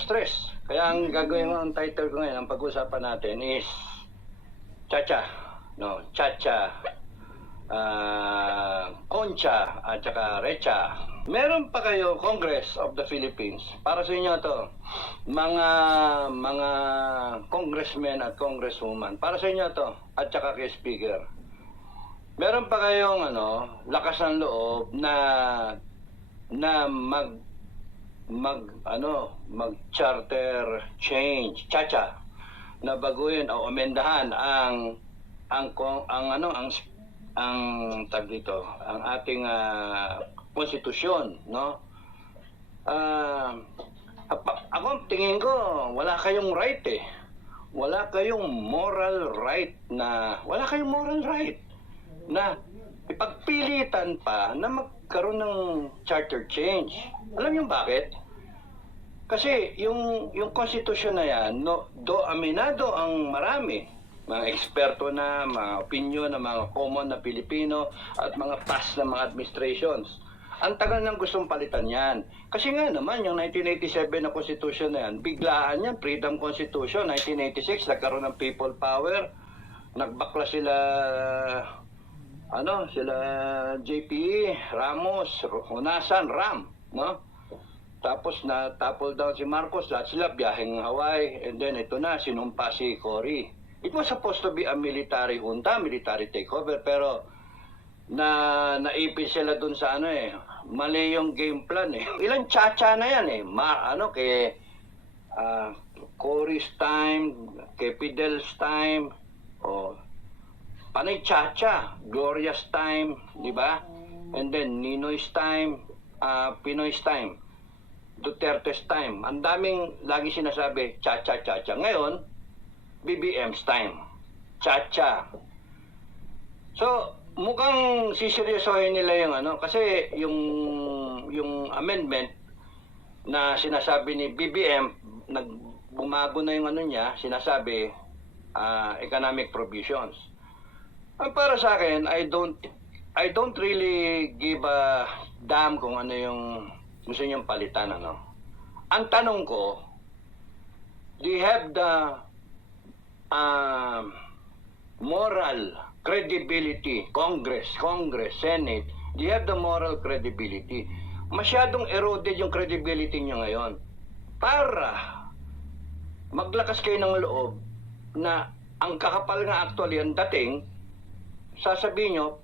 nakaka-stress. Kaya ang gagawin ko, ang title ko ngayon, ang pag-usapan natin is Chacha. No, Chacha, Concha, at saka Recha. Meron pa kayo Congress of the Philippines. Para sa inyo to, mga congressmen at congresswoman. Para sa inyo to, at saka kay Speaker. Meron pa kayong lakas ng loob na mag charter change, Chacha, na baguhin o amendahan ang tag dito, ang ating konstitusyon, no? Ako tingin ko wala kayong right eh. Wala kayong moral right na ipagpilitan pa na magkaroon ng charter change. Alam niyo bakit? Kasi yung konstitusyon na yan, aminado ang marami, mga eksperto na, mga opinion ng mga common na Pilipino at mga past na mga administrations. Ang tagal nang gustong palitan yan. Kasi nga naman, yung 1987 na konstitusyon na yan, biglaan yan, Freedom Constitution, 1986, nagkaroon ng people power, nagbakla sila JPE, Ramos, Hunasan, Ram, no? Tapos na-topple down si Marcos, lahat sila biyaheng Hawaii, and then ito na, sinumpa si Cory. It was supposed to be a military junta, military takeover, pero naipin sila dun sa mali yung game plan eh. Ilang chacha na yan eh. Kay Cory's time, kay Fidel's time, panay chacha, Gloria's time, di ba? And then Ninoy's time, Pinoy's time, Duterte's time. Ang daming lagi sinasabi, chacha. Ngayon, BBM's time, chacha. So, mukhang siseryosohin nila yung kasi yung amendment na sinasabi ni BBM, bumago na yung niya, sinasabi, economic provisions. Para sa akin, I don't really give a damn kung ano yung gusto niyong palitan, Ang tanong ko, do you have the moral credibility, Congress, Senate, do you have the moral credibility? Masyadong eroded yung credibility niyo ngayon. Para maglakas kayo ng loob na ang kakapal nga actually ang dating, sasabihin nyo,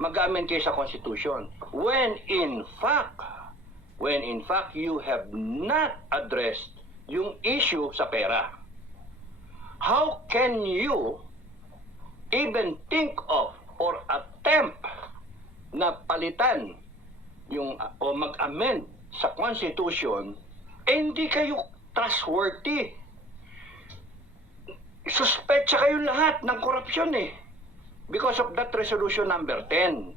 mag-amend kayo sa Constitution. When in fact, you have not addressed yung issue sa pera. How can you even think of or attempt na palitan o mag-amend sa Constitution, hindi kayo trustworthy. Suspetsa kayo lahat ng korupsyon eh. Because of that resolution number 10.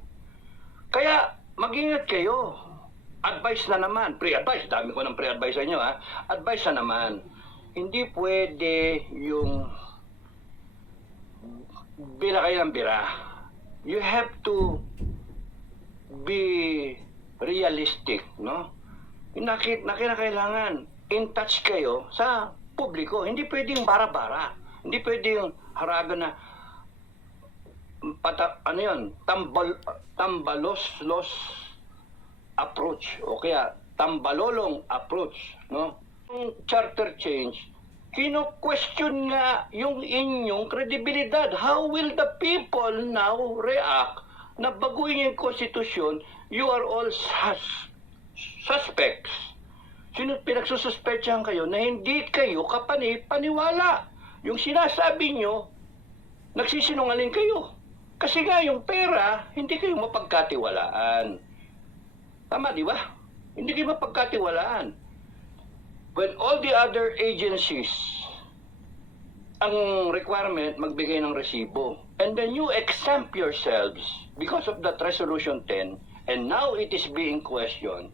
Kaya mag-ingat kayo. Advice na naman. Pre-advice. Dami ko ng pre-advice sa inyo Advice na naman. Hindi pwede yung bira kayo ng bira. You have to be realistic, no? Kailangan in touch kayo sa publiko. Hindi pwedeng bara-bara. Hindi pwedeng haragan na tambalos-los approach o kaya tambalolong approach, no? Yung charter change, kino-question nga yung inyong kredibilidad. How will the people now react na baguhin yung konstitusyon? You are all suspects. Pinagsususpetsahan kayo na hindi kayo paniwala. Yung sinasabi nyo, nagsisinungaling kayo. Kasi nga yung pera, hindi kayo mapagkatiwalaan. Tama, di ba? Hindi kayo mapagkatiwalaan. When all the other agencies, ang requirement, magbigay ng resibo. And then you exempt yourselves because of that Resolution 10, and now it is being questioned.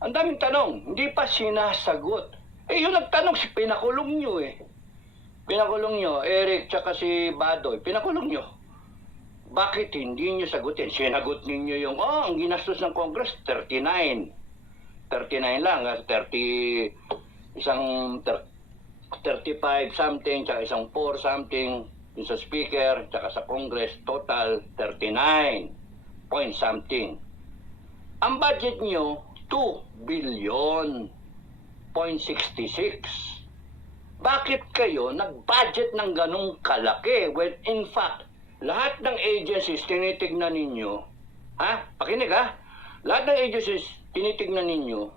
Ang daming tanong, hindi pa sinasagot. Yung nagtanong, pinakulong nyo Pinakulong nyo, Eric, tsaka si Badoy, pinakulong nyo. Bakit hindi nyo sagutin? Sinagot ninyo yung, ang ginastos ng Congress, 39. 39 lang, 30 isang 35 something, tsaka isang 4 something, yung sa speaker, tsaka sa Congress, total 39 point something. Ang budget nyo, 2 billion point 66. Bakit kayo nag-budget ng ganong kalaki? Well, in fact, lahat ng agencies tinitignan ninyo, pakinig lahat ng agencies tinitignan ninyo,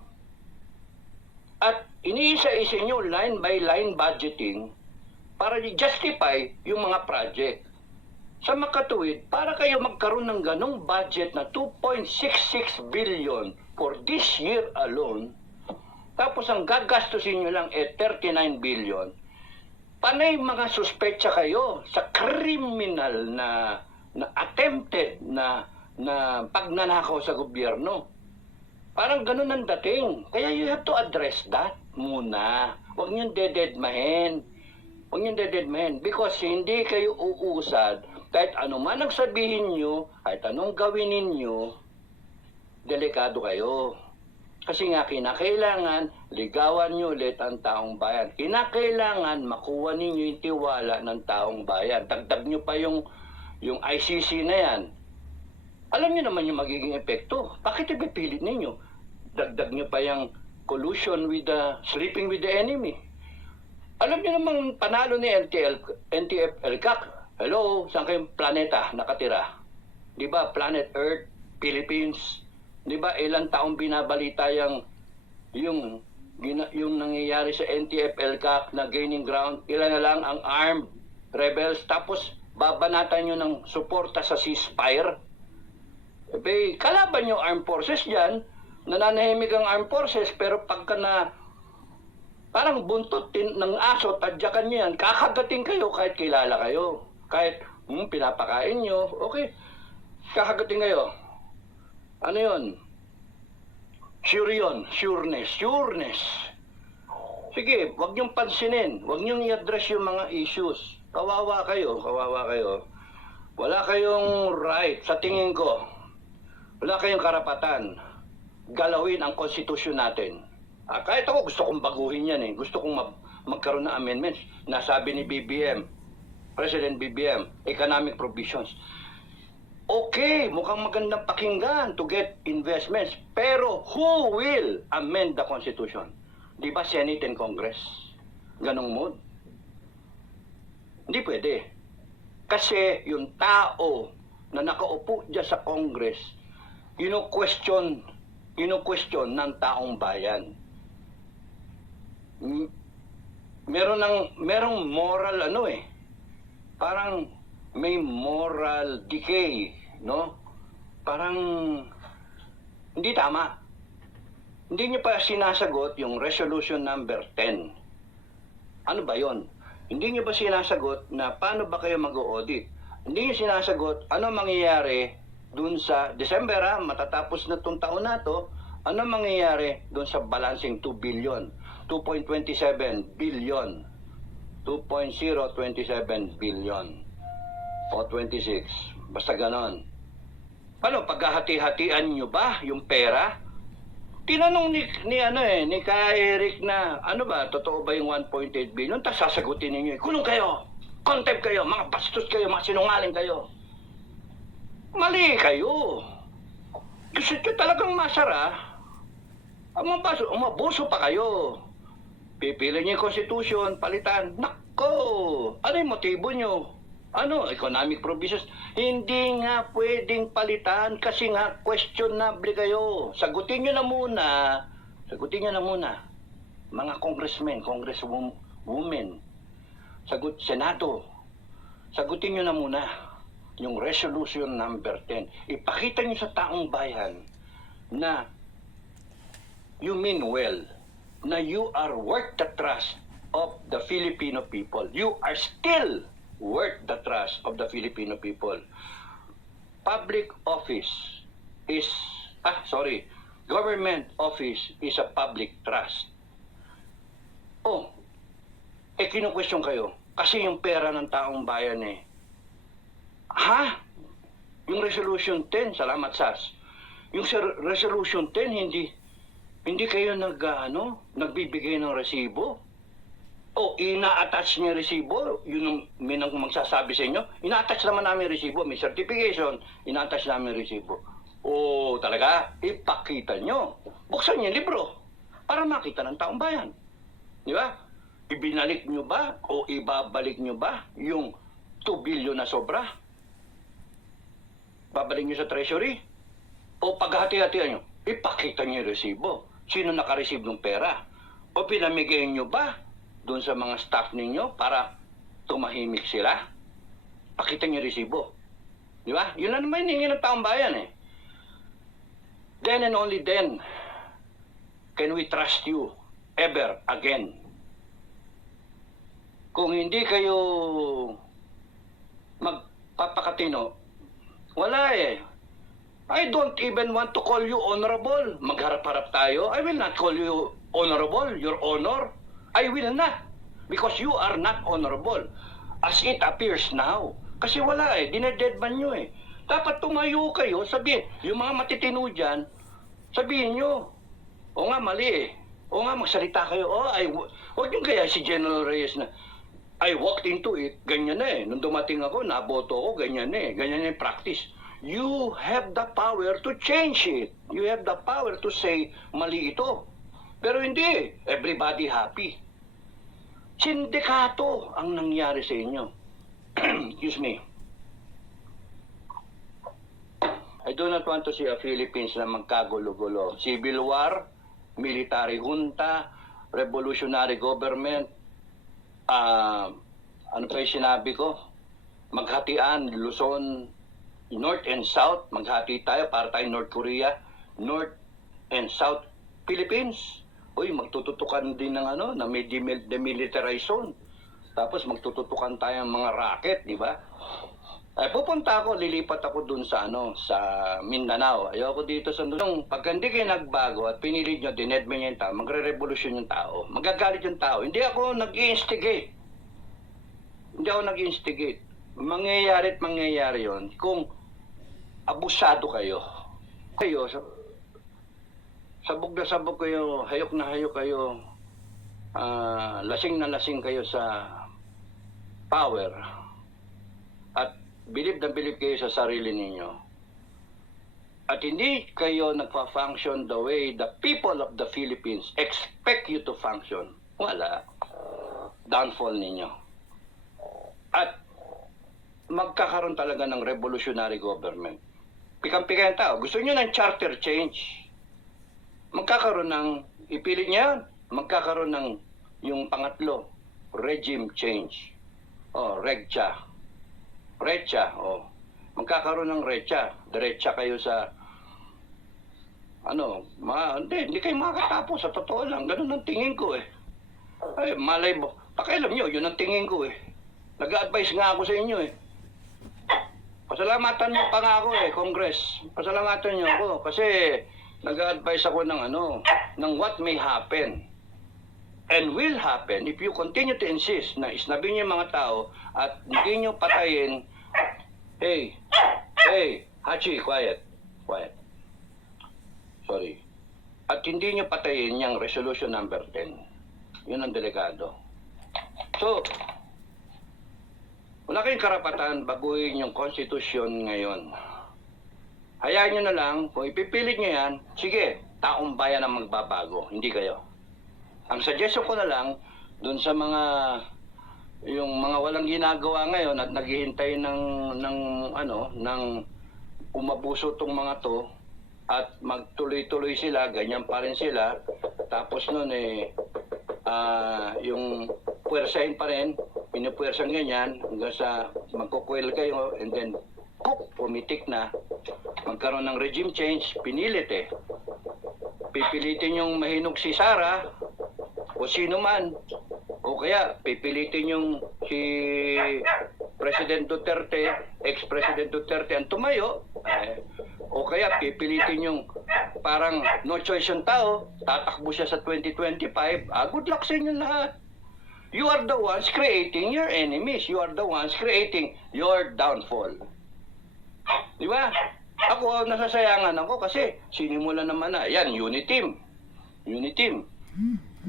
at iniisa-isa nyo line by line budgeting para i-justify yung mga project. Sa makatuwid, para kayo magkaroon ng ganong budget na 2.66 billion for this year alone, tapos ang gagastusin nyo lang 39 billion, panay mga suspetsa kayo sa criminal na attempted na pagnanakaw sa gobyerno. Parang ganun ang dating. Kaya you have to address that muna. Huwag niyong dededmahin. Huwag niyong dededmahin. Because hindi kayo uusad. Kahit ano man ang sabihin niyo, kahit anong gawin ninyo, delikado kayo. Kasi nga kinakailangan ligawan niyo ulit ang taong bayan. Kinakailangan makuha ninyo yung tiwala ng taong bayan. Dagdag niyo pa yung ICC na yan. Alam niyo naman yung magiging epekto. Bakit ipipilit ninyo? Dagdag niyo pa yung collusion with sleeping with the enemy. Alam niyo namang panalo ni NTF-ELCAC. Hello, saan kayong planeta nakatira? Di ba, planet Earth, Philippines, di ba, ilang taong binabalita yung nangyayari sa NTF-ELCAC na gaining ground, ilan na lang ang armed rebels, tapos babanatan nyo ng suporta sa ceasefire. Kalaban yung armed forces dyan, nananahimik ang armed forces, pero pagka na parang buntot ng aso, tadyakan nyo yan, kakagating kayo kahit kilala kayo. Kahit pinapakain nyo, okay, kakagating kayo. Ano yun? Sure yun, sureness. Sige, wag niyong pansinin, wag niyong i-address yung mga issues. Kawawa kayo. Wala kayong right, sa tingin ko, wala kayong karapatan galawin ang konstitusyon natin. Kahit ako gusto kong baguhin yan Gusto kong magkaroon ng amendments. Nasabi ni BBM, President BBM, economic provisions. Okay, mukhang magandang pakinggan to get investments. Pero who will amend the Constitution? Di ba Senate and Congress? Ganong mode? Hindi pwede. Kasi yung tao na nakaupo dyan sa Congress, question ng taong bayan. Merong moral parang may moral decay, no? Parang hindi tama. Hindi niyo pa sinasagot yung resolution number 10. Ano ba yon? Hindi niyo ba sinasagot na paano ba kayo mag-audit? Hindi niyo sinasagot ano mangyayari dun sa December, matatapos na itong taon na to, ano mangyayari dun sa balancing 2 billion, 2.27 billion, 2.027 billion, o 26, basta ganon. Ano, paghahati-hatian nyo ba yung pera? Tinanong ni Ka Eric na, ano ba, totoo ba yung 1.8 billion? Tapos sasagutin ninyo, kulong kayo, contempt kayo, mga bastos kayo, mga sinungaling kayo. Mali kayo. Gusto nyo talagang masara, umabuso pa kayo. Pipili niyo yung konstitusyon, palitan. Nako! Ano yung motibo nyo? Ano? Economic provisions? Hindi nga pwedeng palitan kasi nga questionable kayo. Sagutin nyo na muna. Mga congressmen, congresswomen, Senado, sagutin nyo na muna yung resolution number 10. Ipakita nyo sa taong bayan na you mean well, na you are worth the trust of the Filipino people. You are still worth the trust of the Filipino people. Government office is a public trust. Kinu-question kayo. Kasi yung pera ng taong bayan Yung resolution 10, salamat SAS. Yung resolution 10, Hindi kayo nagbibigay ng resibo? O ina-attach niya resibo? Yun ang may nang magsasabi sa inyo. Ina-attach naman namin resibo. May certification, ina-attach namin resibo. O talaga, ipakita nyo. Buksan niyo yung libro para makita ng taong bayan. Di ba? Ibinalik nyo ba o ibabalik nyo ba yung 2 billion na sobra? Babalik nyo sa treasury? O paghati-hatian nyo, ipakita nyo yung resibo. Sino nakareceive ng pera? O pinamigay nyo ba doon sa mga staff ninyo para tumahimik sila? Pakita nyo yung resibo. Di ba? Yun na naman hiningi ng taong bayan eh. Then and only then can we trust you ever again. Kung hindi kayo magpapakatino, wala eh. I don't even want to call you honorable. Magharap-harap tayo. I will not call you honorable, your honor. I will not. Because you are not honorable. As it appears now. Kasi wala eh. Dinededman nyo eh. Dapat tumayo kayo, sabihin. Yung mga matitino dyan, sabihin nyo. O nga, mali eh. O nga, magsalita kayo. Huwag yung kaya si General Reyes na, I walked into it, ganyan na eh. Nung dumating ako, naboto ako, ganyan na eh. Ganyan na yung practice. You have the power to change it. You have the power to say, mali ito. Pero hindi, everybody happy. Sindikato ang nangyari sa inyo. Excuse me. I do not want to see a Philippines na magkagulo-gulo. Civil war, military junta, revolutionary government, ano pa yung sinabi ko? Maghatian, Luzon, North and South, maghati tayo para tayo North Korea, North and South Philippines. Uy, magtututukan din ng na may demilitarized zone. Tapos magtututukan tayo ng mga rocket, di ba? Pupunta ako, lilipat ako dun sa sa Mindanao. Ayoko dito sa pagka hindi kayo nagbago at pinilit nyo, dinedme nyo yung tao, magre-revolusyon yung tao, magagalit yung tao. Hindi ako nag-i-instigate. Hindi ako nag-i-instigate. Mangyayari yon kung abusado kayo. Kayo, sabog na sabog kayo, hayok na hayok kayo, lasing na lasing kayo sa power, at believe na believe kayo sa sarili ninyo, at hindi kayo nagpa-function the way the people of the Philippines expect you to function, wala. Downfall ninyo. At magkakaroon talaga ng revolutionary government. Pikang-pika yung tao. Gusto nyo ng charter change. Magkakaroon ng, ipilit niya yan, magkakaroon ng yung pangatlo, regime change. Regcha. Magkakaroon ng recha. Diretsa kayo sa, hindi kayo makakatapos. Sa totoo lang, ganun ang tingin ko eh. Ay, malay mo. Pakialam nyo, yun ang tingin ko eh. Nag-a-advise nga ako sa inyo eh. Pasalamatan nyo pa nga ako eh, Congress. Pasalamatan nyo ako kasi nag-a-advise ako ng what may happen and will happen if you continue to insist na isnabin nyo yung mga tao at hindi nyo patayin. Hey, Hachi, quiet. Sorry. At hindi nyo patayin yung resolution number 10. Yun ang delikado. So, wala kayong karapatan baguhin yung konstitusyon ngayon. Hayaan nyo na lang, kung ipipilit nyo yan, sige, taong bayan ang magbabago, hindi kayo. Ang suggestion ko na lang, dun sa yung mga walang ginagawa ngayon at naghihintay ng umabuso tong mga to, at magtuloy-tuloy sila, ganyan pa rin sila, tapos nun yung puwersahin pa rin, pinupuwersang ganyan, hanggang sa magkukwel kayo, and then, pumitik na, magkaroon ng regime change, pinilit eh. Pipilitin yung mahinog si Sara, o sino man, o kaya pipilitin yung si President Duterte, ex-President Duterte ang tumayo, o kaya pipilitin yung parang no choice yung tao, tatakbo siya sa 2025, good luck sa inyo lahat. You are the ones creating your enemies. You are the ones creating your downfall. Di ba? Ako, nasasayangan ako kasi sinimulan naman yan, unity team. Uniteam.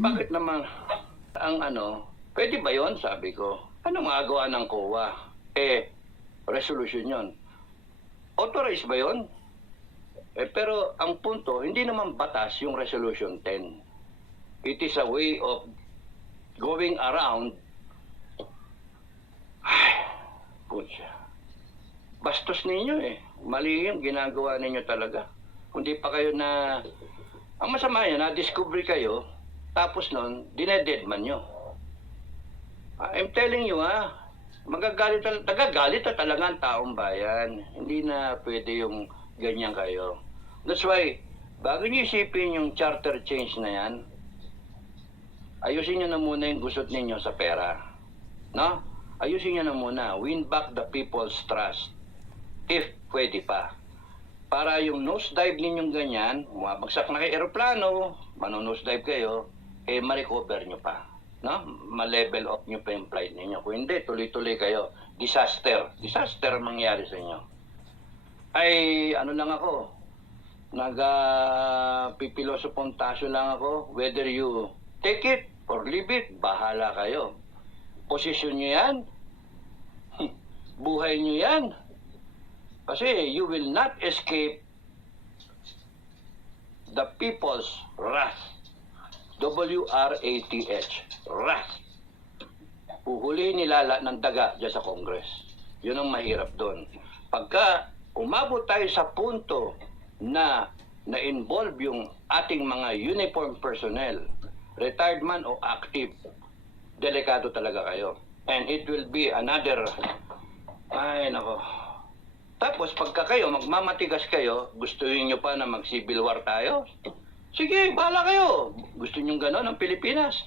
Bakit naman ang pwede ba yon? Sabi ko. Ano magagawa ng COA? Resolution yon. Authorized ba yon? Pero ang punto, hindi naman batas yung Resolution 10. It is a way of going around. Ay, pucha. Bastos ninyo Mali yung ginagawa ninyo talaga. Kundi pa kayo na... Ang masama yan, na-discover kayo, tapos nun, dinededman nyo. I'm telling you nagagalit na talaga ang taong bayan. Hindi na pwede yung ganyan kayo. That's why, bago nyo isipin yung charter change na yan, ayusin nyo na muna yung gusot ninyo sa pera. No? Ayusin nyo na muna. Win back the people's trust. If pwede pa. Para yung nosedive ninyong ganyan, bumabagsak na kayo aeroplano, mano-nosedive kayo, ma-recover nyo pa. No? Ma-level up nyo pa yung flight ninyo. Kung hindi, tuloy-tuloy kayo. Disaster. Disaster ang mangyari sa inyo. Ay, lang ako. Pipiloso-pontasyo lang ako. Whether you take it or leave it, bahala kayo. Posisyon nyo yan. Buhay nyo yan. Kasi you will not escape the people's wrath. W-R-A-T-H. Wrath. Huhulihin nila ng daga dyan sa Congress. Yun ang mahirap doon. Pagka umabot tayo sa punto na na-involve yung ating mga uniform personnel, retired man o active, delikado talaga kayo. And it will be another... Ay, nako. Tapos pagka kayo, magmamatigas kayo, gusto niyo pa na mag-civil war tayo? Sige, bahala kayo. Gusto niyo gano'n ang Pilipinas?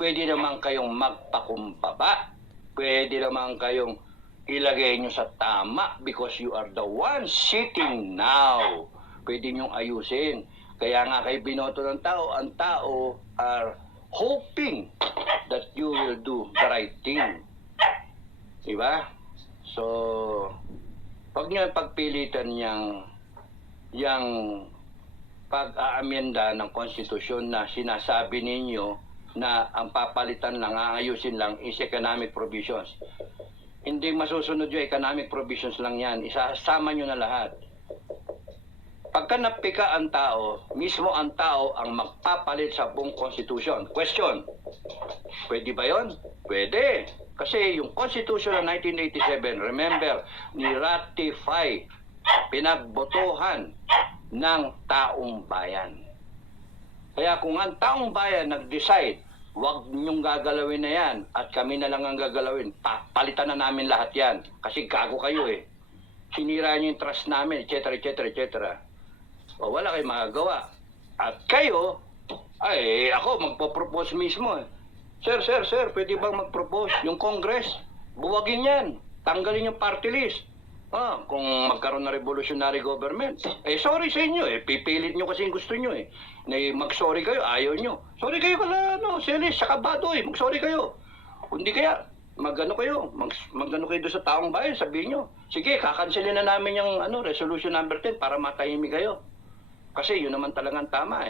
Pwede naman kayong magpakumbaba. Pwede naman kayong ilagay niyo sa tama because you are the one sitting now. Pwede niyong ayusin. Kaya nga kayo binoto ng tao, ang tao are hoping that you will do the right thing. Diba? So, pag niyo pagpilitan yang pag-aamyenda ng konstitusyon na sinasabi ninyo na ang papalitan lang, aayusin lang is economic provisions. Hindi masusunod yung economic provisions lang yan. Isasama nyo na lahat. Pagka napika ang tao, mismo ang tao ang magpapalit sa buong konstitusyon. Question, pwede ba yon? Pwede. Kasi yung Constitution ng 1987, remember, ni-ratify, pinagbotohan ng taong bayan. Kaya kung ang taong bayan nag-decide, huwag niyong gagalawin na yan at kami na lang ang gagalawin, papalitan na namin lahat yan. Kasi gago kayo Sinira niyo yung trust namin, etc., etc., etc. O wala kayong magagawa. At kayo, ako magpo-propose mismo Sir, pwede bang mag-propose yung Congress? Buwagin yan. Tanggalin yung party list. Kung magkaroon na revolutionary government. Sorry sa inyo Pipilit nyo kasi yung gusto nyo Na mag-sorry kayo, ayaw nyo. Sorry kayo kala, Celis, saka Badoy, mag-sorry kayo. Hindi kaya, mag-ano kayo doon sa taong bayan, sabihin nyo. Sige, kakanselin na namin yung resolution number 10 para matahimik kayo. Kasi yun naman talagang tama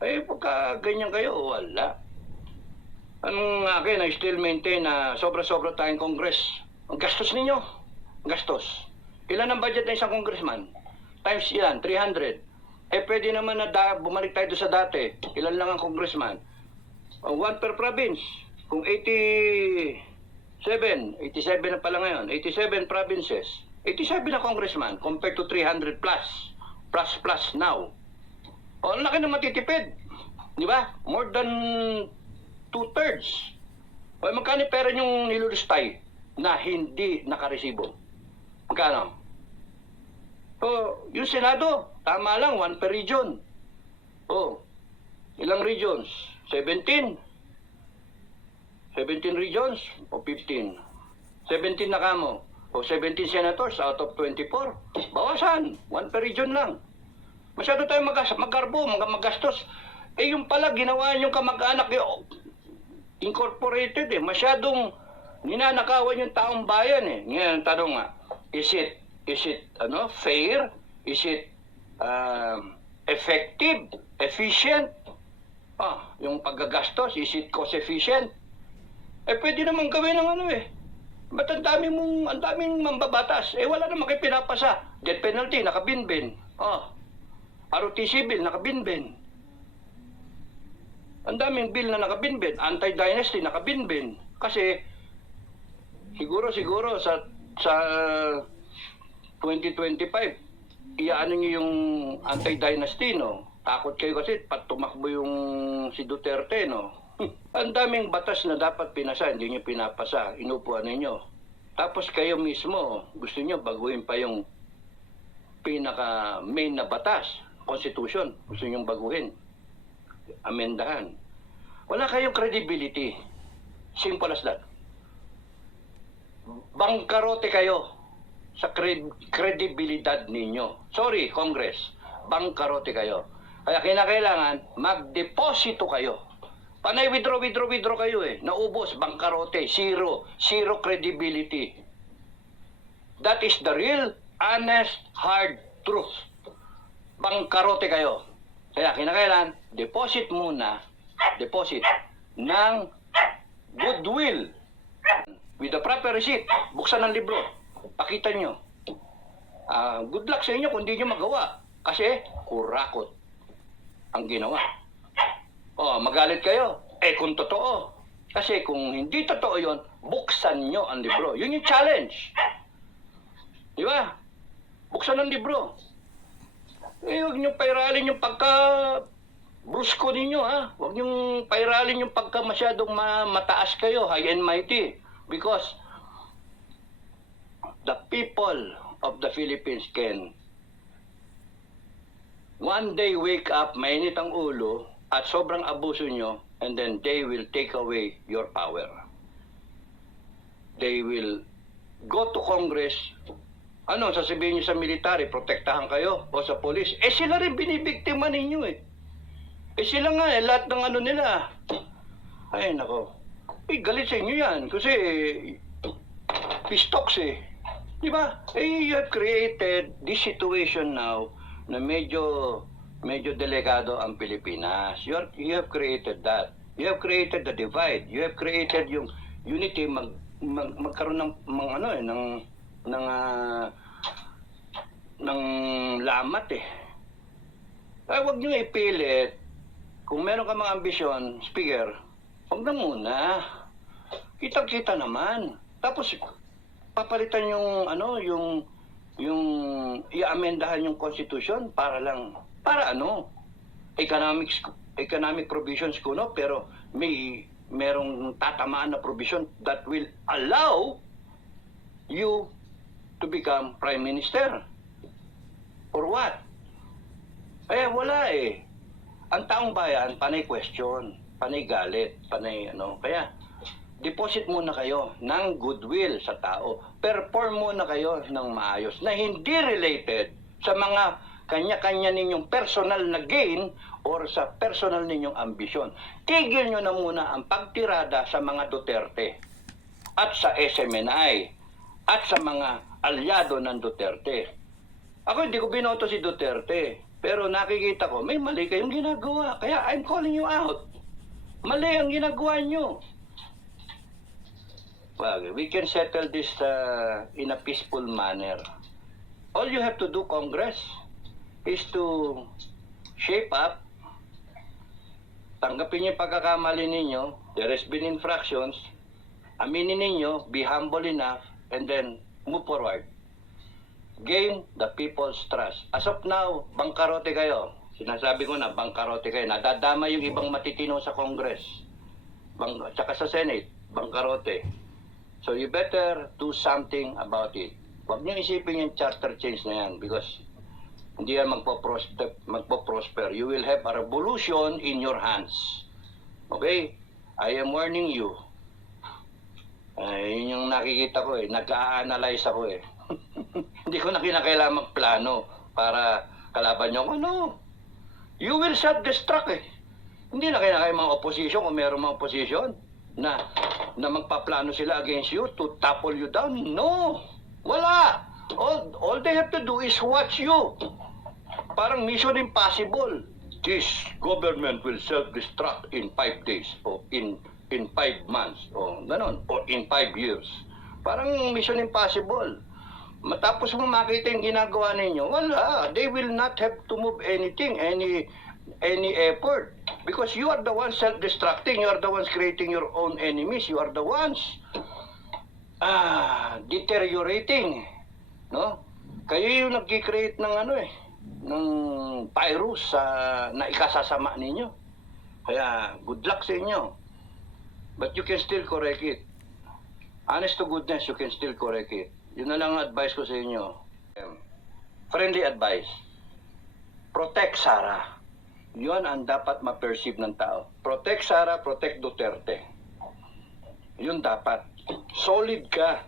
pagka ganyan kayo, wala. Anong akin, I still maintain na sobra-sobra tayong Congress. Ang gastos ninyo. Gastos. Ilan ang budget ng isang congressman? Times yan, 300. Pwede naman na bumalik tayo sa dati. Ilan lang ang congressman? One per province. Kung 87 na pala ngayon, 87 provinces, 87 na congressman compared to 300 plus now. Ang laki na matitipid. Di ba? More than 2/3. Magkano pera yung nilulustay na hindi nakaresibo? Magkano? Yung Senado, tama lang, 1 per region. Ilang regions? 17. 17 regions o 15? 17 na kamo. 17 senators out of 24. Bawasan, 1 per region lang. Masyado tayo maggarbo, magastos. Yung pala, ginawa yung kamag-anak incorporated Masyadong ninanakawan yung taong bayan Ngayon, tanong nga, is it fair? Is it effective, efficient. Yung paggagastos, is it cost efficient? Pwede naman gawin ng ano eh. Ba't ang daming mambabatas? Wala naman kayo pinapasa. Death penalty, nakabinbin. ROTC bill, nakabinbin. Ang daming bill na nakabinbin. Anti-dynasty, nakabinbin. Kasi, siguro sa 2025, iyaano nyo yung anti-dynasty, no? Takot kayo kasi tumakbo yung si Duterte, no? Ang daming batas na dapat pinasa, hindi nyo pinapasa, inupuan ninyo. Tapos kayo mismo, gusto nyo baguhin pa yung pinaka-main na batas, Constitution, gusto nyo baguhin, amendahan. Wala kayong credibility. Simple as that. Bangkarote kayo sa kredibilidad ninyo. Sorry, Congress. Bangkarote kayo. Kaya kinakailangan, magdeposito kayo. Panay withdraw kayo eh. Naubos, bangkarote, zero credibility. That is the real, honest, hard truth. Bangkarote kayo. Kaya kinakailangan, deposit ng goodwill. With the proper receipt, buksan ang libro, pakita nyo. Good luck sa inyo kung hindi nyo magawa. Kasi, kurakot ang ginawa. Magalit kayo. Kung totoo. Kasi kung hindi totoo yon, buksan nyo ang libro. Yun yung challenge. Di ba? Buksan ang libro. Huwag nyo pairalin yung brusko ninyo, ha? Huwag nyo pairalin yung masyadong mataas kayo, high and mighty. Because the people of the Philippines can one day wake up, mainit ang ulo, at sobrang abuso nyo, and then they will take away your power. They will go to Congress. Ano, sasabihin nyo sa military, protektahan kayo, o sa police. Sila rin binibiktima ninyo eh. Sila nga lahat ng ano nila. Ay, nako. Galit sa inyo yan. Kasi, pistoks eh. Di ba? You have created this situation now na medyo delikado ang Pilipinas. You have created that. You have created the divide. You have created yung unity magkaroon ng lamat eh. Ay, huwag nyo ipilit. Kung meron ka mga ambisyon, speaker, huwag na muna. Kitang-kita naman. Tapos, papalitan yung i-amendahan yung Constitution para economic provisions kuno, pero merong tatamaan na provision that will allow you to become Prime Minister. For what? Wala eh. Ang taong bayan, panay question, panay galit, panay Kaya, deposit muna kayo ng goodwill sa tao. Perform muna kayo ng maayos na hindi related sa mga kanya-kanya ninyong personal na gain or sa personal ninyong ambisyon. Tigil nyo na muna ang pagtirada sa mga Duterte at sa SMNI at sa mga alyado ng Duterte. Ako hindi ko binoto si Duterte, pero nakikita ko may mali kayong ginagawa. Kaya I'm calling you out. Mali ang ginagawa nyo. Well, we can settle this in a peaceful manner. All you have to do, Congress, is to shape up, tanggapin yung pagkakamali ninyo, there has been infractions, aminin ninyo, be humble enough, and then move forward. Gain the people's trust. As of now, bangkarote kayo. Sinasabi ko na, bangkarote kayo. Nadadama yung ibang matitino sa Congress. Tsaka sa Senate, bangkarote. So you better do something about it. Huwag niyo isipin yung charter change na yan because hindi yan magpo-prosper. You will have a revolution in your hands. Okay? I am warning you. Yun yung nakikita ko eh. Nag-a-analyze ako eh. Hindi ko na kinakailangan magplano para kalaban nyo. You will self-destruct eh. Hindi na kinakailangan mga opposition kung mayroong mga opposition na magpaplano sila against you to topple you down. No! Wala! All they have to do is watch you. parang mission impossible. This government will self-destruct in 5 days o in 5 months o ganon o in 5 years. Parang mission impossible. Matapos mo makita yung ginagawa ninyo, wala. They will not have to move anything, any effort. Because you are the ones self-destructing. You are the ones creating your own enemies. You are the ones deteriorating. No? Kayo yung nag-create ng ng virus na ikasasama ninyo. Kaya, good luck sa inyo. But you can still correct it. Honest to goodness, you can still correct it. Yun na lang ang advice ko sa inyo. Friendly advice. Protect Sara. Yun ang dapat ma-perceive ng tao. Protect Sara, protect Duterte. Yun dapat. Solid ka.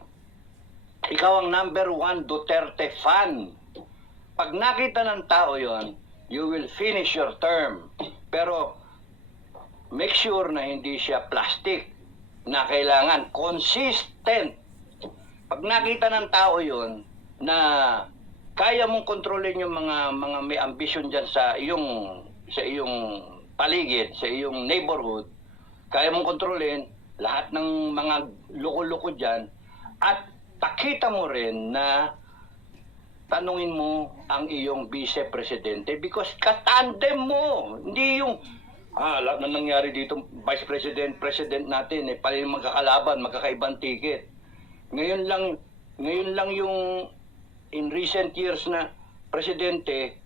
Ikaw ang number 1 Duterte fan. Pag nakita ng tao yon, you will finish your term. Pero, make sure na hindi siya plastic. Na kailangan consistent. Pag nakita ng tao yon na kaya mong kontrolin yung mga may ambition diyan sa iyong paligid, sa iyong neighborhood, kaya mong kontrolin lahat ng mga loko-loko diyan at takita mo rin na tanungin mo ang iyong vice presidente because katandem mo, hindi yung lahat na nangyari dito, vice president, president natin, pala yung magkakalaban, magkakaibang ticket. Ngayon lang yung in recent years na presidente,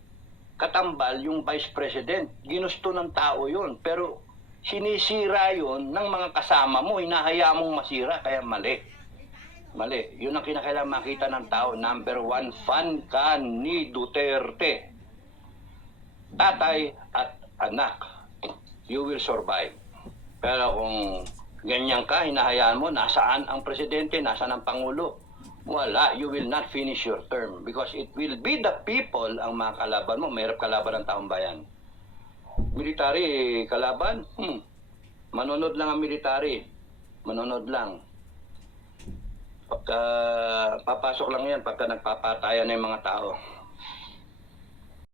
katambal yung vice president. Ginusto ng tao yun. Pero sinisira yun ng mga kasama mo. Hinahayaan mong masira, kaya mali. Mali. Yun ang kinakailangan makita ng tao. Number 1 fan ka ni Duterte. Tatay at anak. You will survive. Pero kung ganyan ka, hinahayaan mo, nasaan ang presidente, nasaan ang pangulo? Wala, you will not finish your term because it will be the people ang mga kalaban mo. Mahirap kalaban ng taong bayan. Military kalaban? Manonood lang ang military. Manonood lang. Pagka papasok lang yan, pagka nagpapatayan ng mga tao.